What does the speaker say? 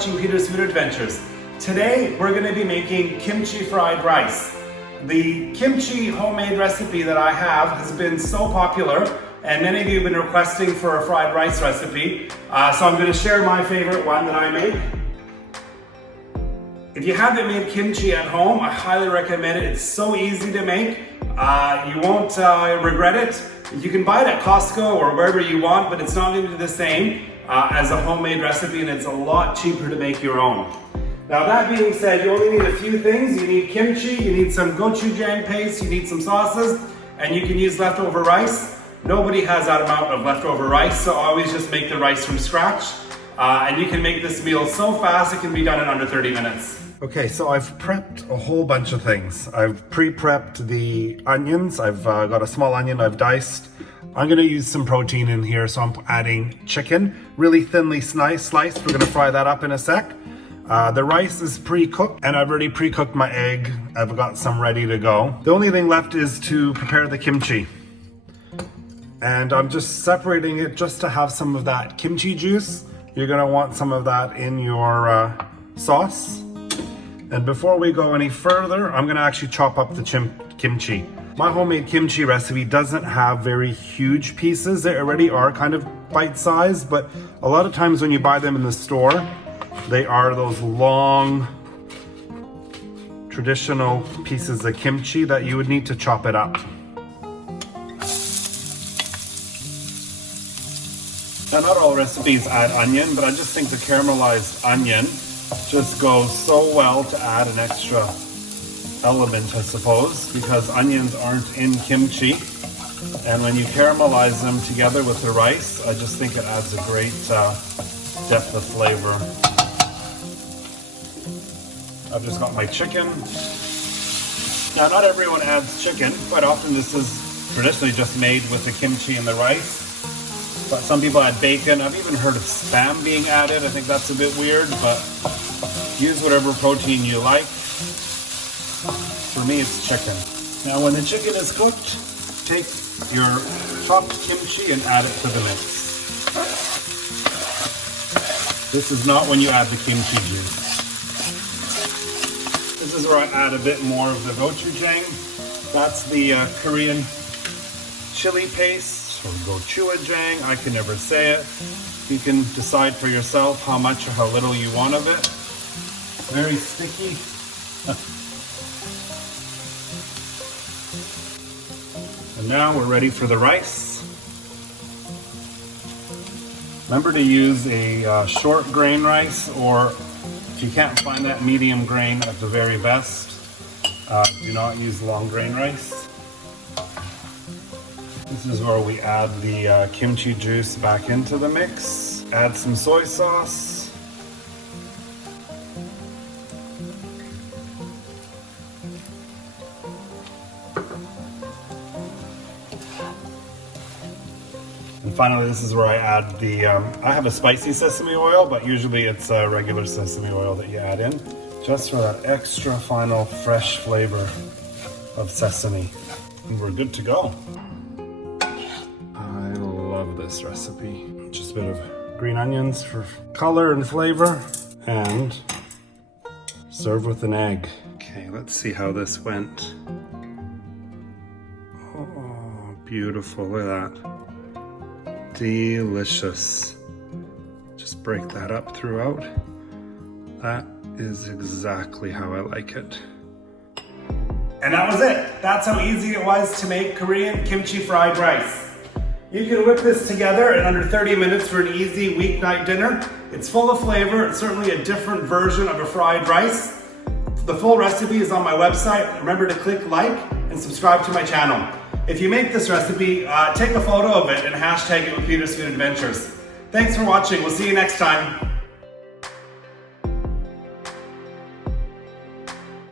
watching Peter's Food Adventures. Today we're going to be making kimchi fried rice. The kimchi homemade recipe that I have has been so popular, and many of you have been requesting for a fried rice recipe. So I'm going to share my favorite one that I make. If you haven't made kimchi at home, I highly recommend it. It's so easy to make. You won't regret it. You can buy it at Costco or wherever you want, but it's not going to be the same as a homemade recipe, and it's a lot cheaper to make your own. Now that being said, you only need a few things. You need kimchi, you need some gochujang paste, you need some sauces, and you can use leftover rice. Nobody has that amount of leftover rice, so always just make the rice from scratch. And you can make this meal so fast, it can be done in under 30 minutes. Okay, so I've prepped a whole bunch of things. I've pre-prepped the onions. I've got a small onion I've diced. I'm gonna use some protein in here, so I'm adding chicken, really thinly sliced. We're gonna fry that up in a sec. The rice is pre-cooked, and I've already pre-cooked my egg. I've got some ready to go. The only thing left is to prepare the kimchi. And I'm just separating it just to have some of that kimchi juice. You're gonna want some of that in your sauce. And before we go any further, I'm gonna actually chop up the kimchi. My homemade kimchi recipe doesn't have very huge pieces. They already are kind of bite-sized, but a lot of times when you buy them in the store, they are those long, traditional pieces of kimchi that you would need to chop it up. Now, not all recipes add onion, but I just think the caramelized onion just goes so well to add an extra element, I suppose, because onions aren't in kimchi. And when you caramelize them together with the rice, I just think it adds a great depth of flavor. I've just got my chicken. Now, not everyone adds chicken. Quite often this is traditionally just made with the kimchi and the rice. But some people add bacon. I've even heard of Spam being added. I think that's a bit weird, but use whatever protein you like. For me, it's chicken. Now, when the chicken is cooked, take your chopped kimchi and add it to the mix. This is not when you add the kimchi juice. This is where I add a bit more of the gochujang. That's the Korean chili paste, or gochujang. I can never say it. You can decide for yourself how much or how little you want of it. Very sticky. And now we're ready for the rice. Remember to use a short grain rice, or if you can't find that, medium grain at the very best. Do not use long grain rice. This is where we add the kimchi juice back into the mix. Add some soy sauce. And finally, this is where I add the, I have a spicy sesame oil, but usually it's regular sesame oil that you add in, just for that extra final fresh flavor of sesame. And we're good to go. I love this recipe. Just a bit of green onions for color and flavor, and serve with an egg. Okay, let's see how this went. Oh, beautiful, look at that. Delicious. Just break that up throughout. That is exactly how I like it. And that was it. That's how easy it was to make Korean kimchi fried rice. You can whip this together in under 30 minutes for an easy weeknight dinner. It's full of flavor. It's certainly a different version of a fried rice. The full recipe is on my website. Remember to click like and subscribe to my channel. If you make this recipe, take a photo of it and hashtag it with Peter's Food Adventures. Thanks for watching. We'll see you next time.